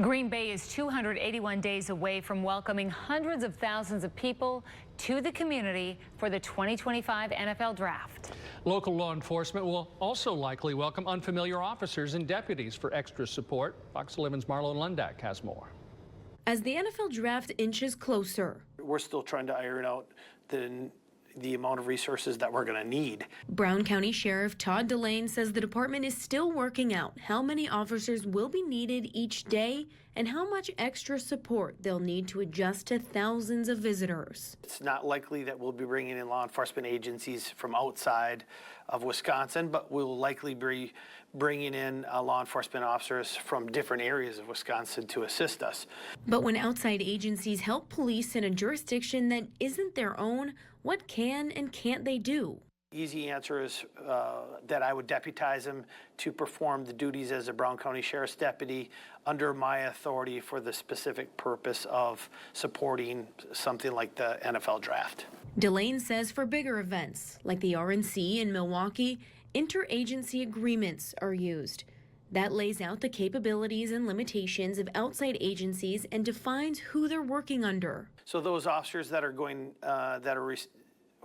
Green Bay is 281 days away from welcoming hundreds of thousands of people to the community for the 2025 NFL Draft. Local law enforcement will also likely welcome unfamiliar officers and deputies for extra support. Fox 11's Marlo Lundak has more. As the NFL Draft inches closer, we're still trying to iron out the amount of resources that we're going to need. Brown County Sheriff Todd Delain says the department is still working out how many officers will be needed each day and how much extra support they'll need to adjust to thousands of visitors. It's not likely that we'll be bringing in law enforcement agencies from outside of Wisconsin, but we'll likely be bringing in law enforcement officers from different areas of Wisconsin to assist us. But when outside agencies help police in a jurisdiction that isn't their own, what can and can't they do? Easy answer is that I would deputize them to perform the duties as a Brown County Sheriff's deputy under my authority for the specific purpose of supporting something like the NFL Draft. Delain says for bigger events like the RNC in Milwaukee, interagency agreements are used. That lays out the capabilities and limitations of outside agencies and defines who they're working under. So those officers that are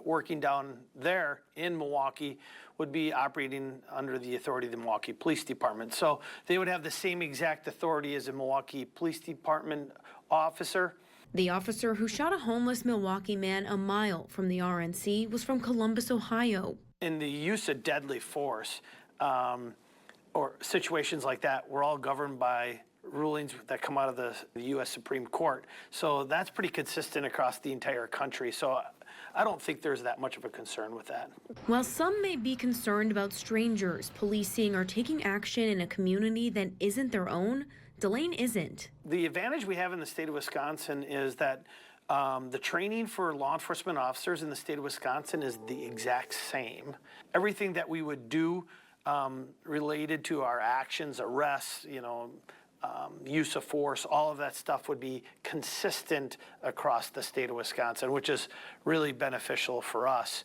working down there in Milwaukee would be operating under the authority of the Milwaukee Police Department. So they would have the same exact authority as a Milwaukee Police Department officer. The officer who shot a homeless Milwaukee man a mile from the RNC was from Columbus, Ohio. In the use of deadly force or situations like that, we're all governed by rulings that come out of the U.S. Supreme Court. So that's pretty consistent across the entire country. So I don't think there's that much of a concern with that. While some may be concerned about strangers policing or taking action in a community that isn't their own, Delain isn't. The advantage we have in the state of Wisconsin is that the training for law enforcement officers in the state of Wisconsin is the exact same. Everything that we would do related to our actions, arrests, use of force, all of that stuff would be consistent across the state of Wisconsin, which is really beneficial for us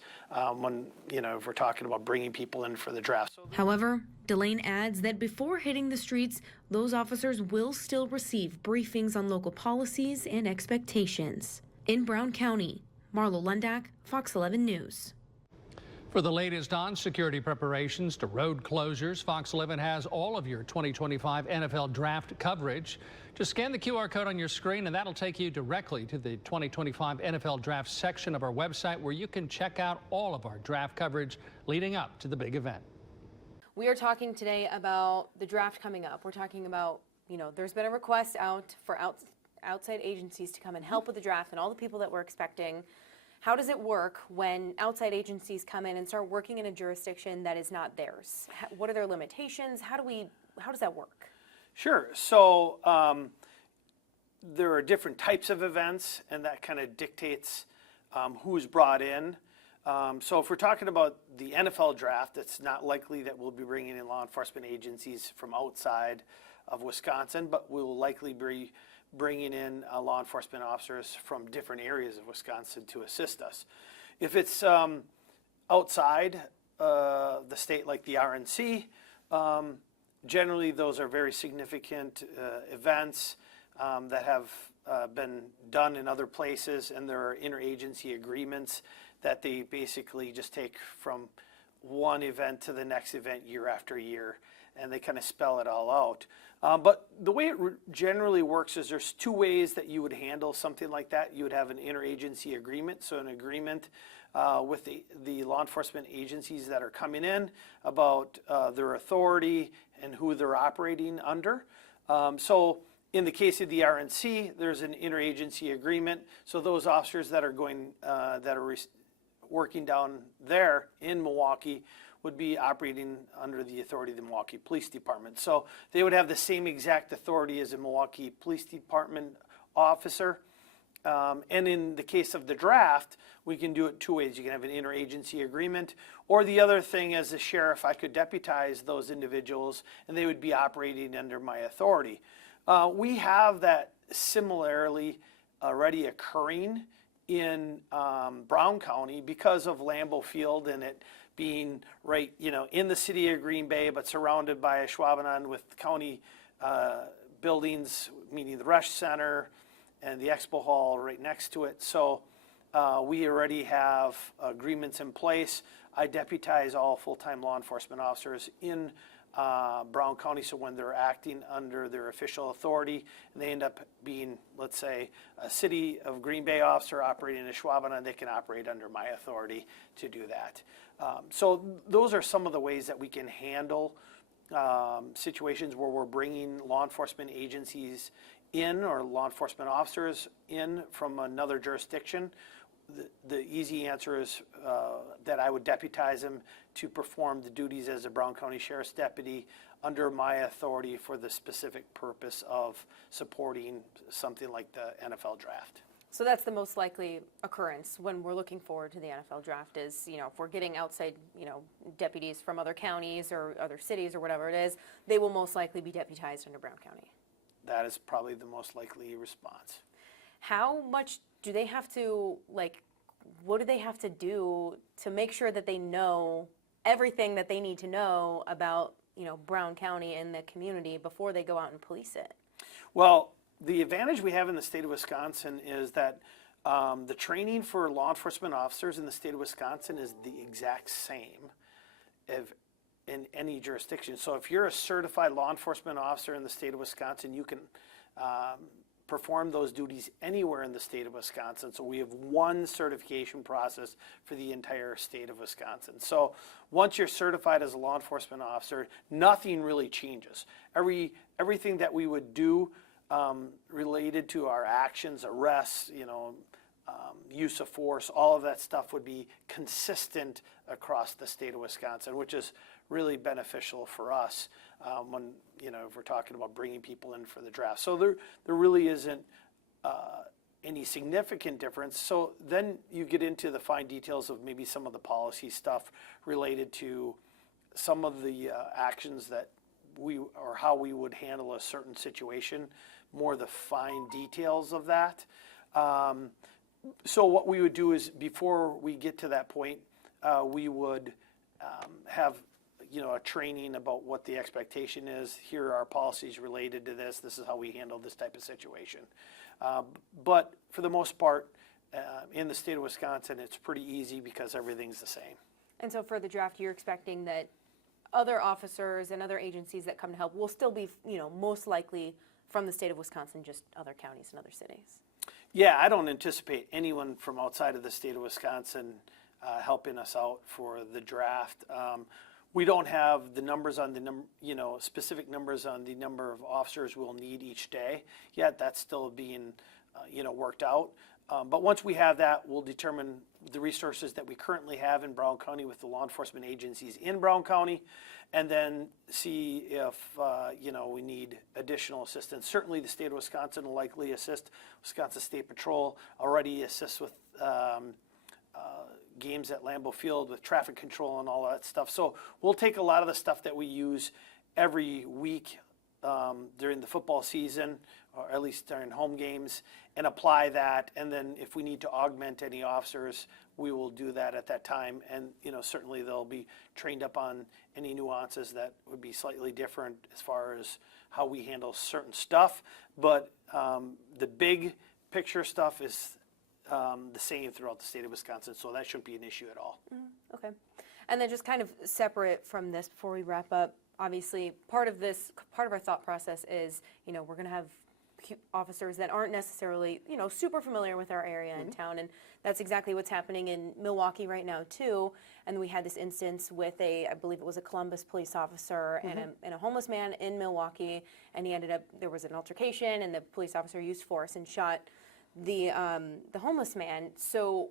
when, if we're talking about bringing people in for the draft. However, Delain adds that before hitting the streets, those officers will still receive briefings on local policies and expectations. In Brown County, Marlo Lundak, Fox 11 News. For the latest on security preparations to road closures, Fox 11 has all of your 2025 NFL Draft coverage. Just scan the QR code on your screen and that'll take you directly to the 2025 NFL Draft section of our website where you can check out all of our draft coverage leading up to the big event. We are talking today about the draft coming up. We're talking about, there's been a request out for outside agencies to come and help with the draft and all the people that we're expecting. How does it work when outside agencies come in and start working in a jurisdiction that is not theirs? What are their limitations? How does that work? Sure. So there are different types of events, and that kind of dictates who's brought in. So if we're talking about the NFL Draft, it's not likely that we'll be bringing in law enforcement agencies from outside of Wisconsin, but we'll likely be bringing in law enforcement officers from different areas of Wisconsin to assist us. If it's outside the state, like the RNC, generally those are very significant events that have been done in other places, and there are interagency agreements that they basically just take from one event to the next event year after year, and they kind of spell it all out. But the way it generally works is there's two ways that you would handle something like that. You would have an interagency agreement, so an agreement with the law enforcement agencies that are coming in about their authority and who they're operating under. So in the case of the RNC, there's an interagency agreement. So those officers that are working down there in Milwaukee would be operating under the authority of the Milwaukee Police Department. So they would have the same exact authority as a Milwaukee Police Department officer. And in the case of the draft, we can do it two ways. You can have an interagency agreement, or the other thing, as a sheriff, I could deputize those individuals and they would be operating under my authority. We have that similarly already occurring in Brown County because of Lambeau Field and it being right, in the city of Green Bay, but surrounded by Ashwaubenon with county buildings, meaning the Rush Center and the Expo Hall right next to it. So we already have agreements in place. I deputize all full-time law enforcement officers in Brown County, so when they're acting under their official authority and they end up being, let's say, a City of Green Bay officer operating in Schwabana, they can operate under my authority to do that. So those are some of the ways that we can handle situations where we're bringing law enforcement agencies in or law enforcement officers in from another jurisdiction. The easy answer is that I would deputize them to perform the duties as a Brown County Sheriff's Deputy under my authority for the specific purpose of supporting something like the NFL Draft. So that's the most likely occurrence when we're looking forward to the NFL Draft is, you know, if we're getting outside, you know, deputies from other counties or other cities or whatever it is, they will most likely be deputized under Brown County. That is probably the most likely response. How much do they have to, like, what do they have to do to make sure that they know everything that they need to know about, you know, Brown County and the community before they go out and police it? Well, the advantage we have in the state of Wisconsin is that the training for law enforcement officers in the state of Wisconsin is the exact same in any jurisdiction. So if you're a certified law enforcement officer in the state of Wisconsin, you can perform those duties anywhere in the state of Wisconsin. So we have one certification process for the entire state of Wisconsin. So once you're certified as a law enforcement officer, nothing really changes. Everything that we would do related to our actions, arrests, you know, use of force, all of that stuff would be consistent across the state of Wisconsin, which is really beneficial for us when, you know, if we're talking about bringing people in for the draft. So there really isn't any significant difference. So then you get into the fine details of maybe some of the policy stuff related to some of the actions that or how we would handle a certain situation, more the fine details of that. So what we would do is before we get to that point, we would have, you know, a training about what the expectation is. Here are our policies related to this. This is how we handle this type of situation. But for the most part, in the state of Wisconsin, it's pretty easy because everything's the same. And so for the draft, you're expecting that other officers and other agencies that come to help will still be, you know, most likely from the state of Wisconsin, just other counties and other cities. Yeah, I don't anticipate anyone from outside of the state of Wisconsin helping us out for the draft. We don't have the numbers on the specific numbers on the number of officers we'll need each day yet. That's still being worked out. But once we have that, we'll determine the resources that we currently have in Brown County with the law enforcement agencies in Brown County, and then see if we need additional assistance. Certainly the state of Wisconsin will likely assist. Wisconsin State Patrol already assists with games at Lambeau Field with traffic control and all that stuff. So we'll take a lot of the stuff that we use every week during the football season, or at least during home games, and apply that. And then if we need to augment any officers, we will do that at that time. And certainly they'll be trained up on any nuances that would be slightly different as far as how we handle certain stuff. But the big picture stuff is the same throughout the state of Wisconsin, so that shouldn't be an issue at all. Okay. And then just kind of separate from this before we wrap up, obviously part of our thought process is, we're going to have officers that aren't necessarily, super familiar with our area and town, and that's exactly what's happening in Milwaukee right now too. And we had this instance with I believe it was a Columbus police officer and a homeless man in Milwaukee, and there was an altercation, and the police officer used force and shot the homeless man. So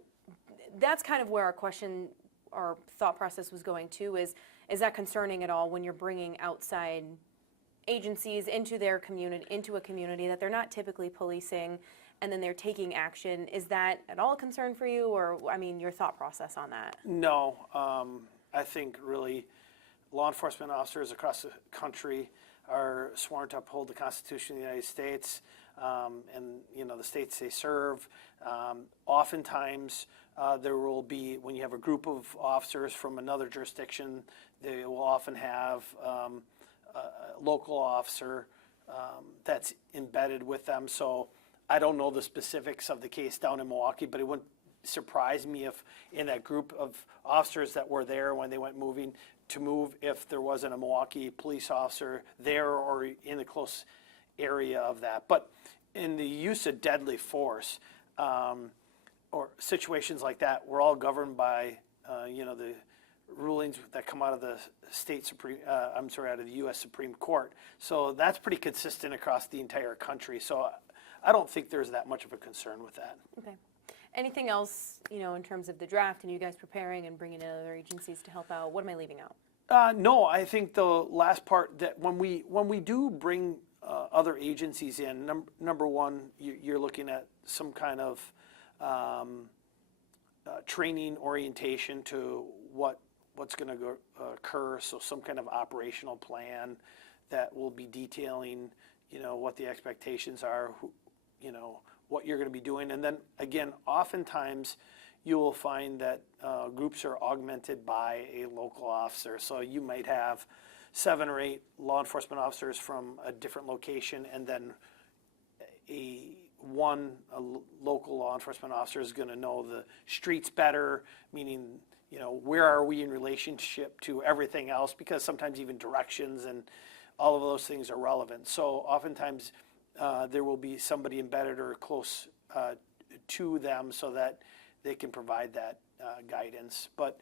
that's kind of where our thought process was going to, is that concerning at all when you're bringing outside agencies into their community, into a community that they're not typically policing, and then they're taking action? Is that at all a concern for you, or, your thought process on that? No, I think really law enforcement officers across the country are sworn to uphold the Constitution of the United States and the states they serve. Oftentimes there will be, when you have a group of officers from another jurisdiction, they will often have a local officer that's embedded with them. So I don't know the specifics of the case down in Milwaukee, but it wouldn't surprise me if in that group of officers that were there when they went to move, if there wasn't a Milwaukee police officer there or in the close area of that. But in the use of deadly force or situations like that, we're all governed by the rulings that come out of the out of the U.S. Supreme Court. So that's pretty consistent across the entire country. So I don't think there's that much of a concern with that. Okay. Anything else, in terms of the draft and you guys preparing and bringing in other agencies to help out? What am I leaving out? No, I think the last part that when we do bring other agencies in, number one, you're looking at some kind of training orientation to what's going to occur. So some kind of operational plan that will be detailing, what the expectations are, what you're going to be doing. And then again, oftentimes you will find that groups are augmented by a local officer. So you might have 7 or 8 law enforcement officers from a different location, and then a local law enforcement officer is going to know the streets better, meaning, where are we in relationship to everything else, because sometimes even directions and all of those things are relevant. So oftentimes there will be somebody embedded or close to them so that they can provide that guidance. But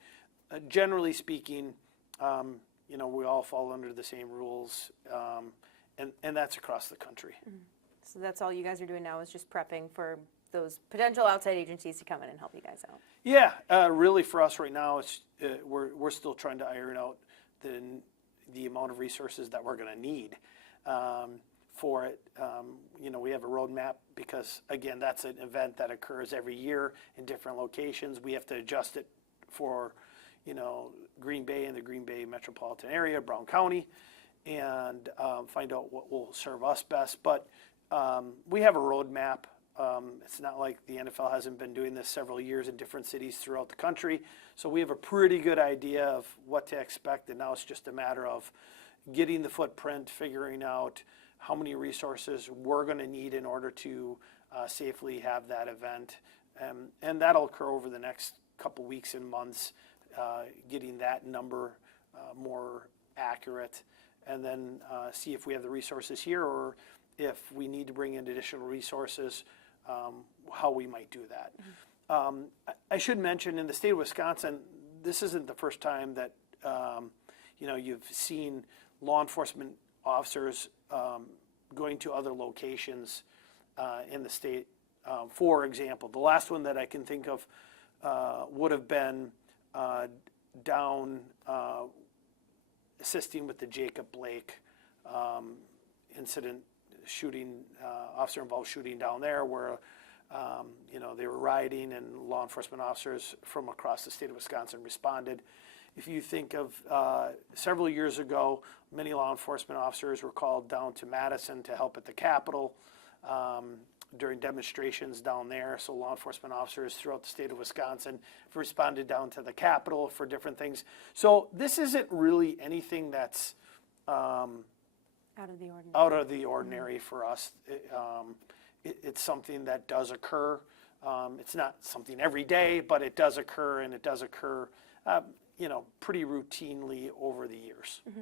generally speaking, we all fall under the same rules, and that's across the country. Mm-hmm. So that's all you guys are doing now is just prepping for those potential outside agencies to come in and help you guys out. Yeah, really for us right now, it's we're still trying to iron out the amount of resources that we're going to need for it. We have a roadmap because, again, that's an event that occurs every year in different locations. We have to adjust it for, Green Bay and the Green Bay metropolitan area, Brown County, and find out what will serve us best. But we have a roadmap. It's not like the NFL hasn't been doing this several years in different cities throughout the country. So we have a pretty good idea of what to expect, and now it's just a matter of getting the footprint, figuring out how many resources we're going to need in order to safely have that event. And that'll occur over the next couple weeks and months, getting that number more accurate, and then see if we have the resources here or if we need to bring in additional resources, how we might do that. Mm-hmm. I should mention, in the state of Wisconsin, this isn't the first time that you've seen law enforcement officers going to other locations in the state. For example, the last one that I can think of would have been down assisting with the Jacob Blake incident, officer-involved shooting down there, where they were rioting and law enforcement officers from across the state of Wisconsin responded. If you think of several years ago, many law enforcement officers were called down to Madison to help at the Capitol during demonstrations down there. So law enforcement officers throughout the state of Wisconsin responded down to the Capitol for different things. So this isn't really anything that's out of the ordinary mm-hmm. for us. It's something that does occur. It's not something every day, but it does occur, and it does occur pretty routinely over the years. Mm-hmm.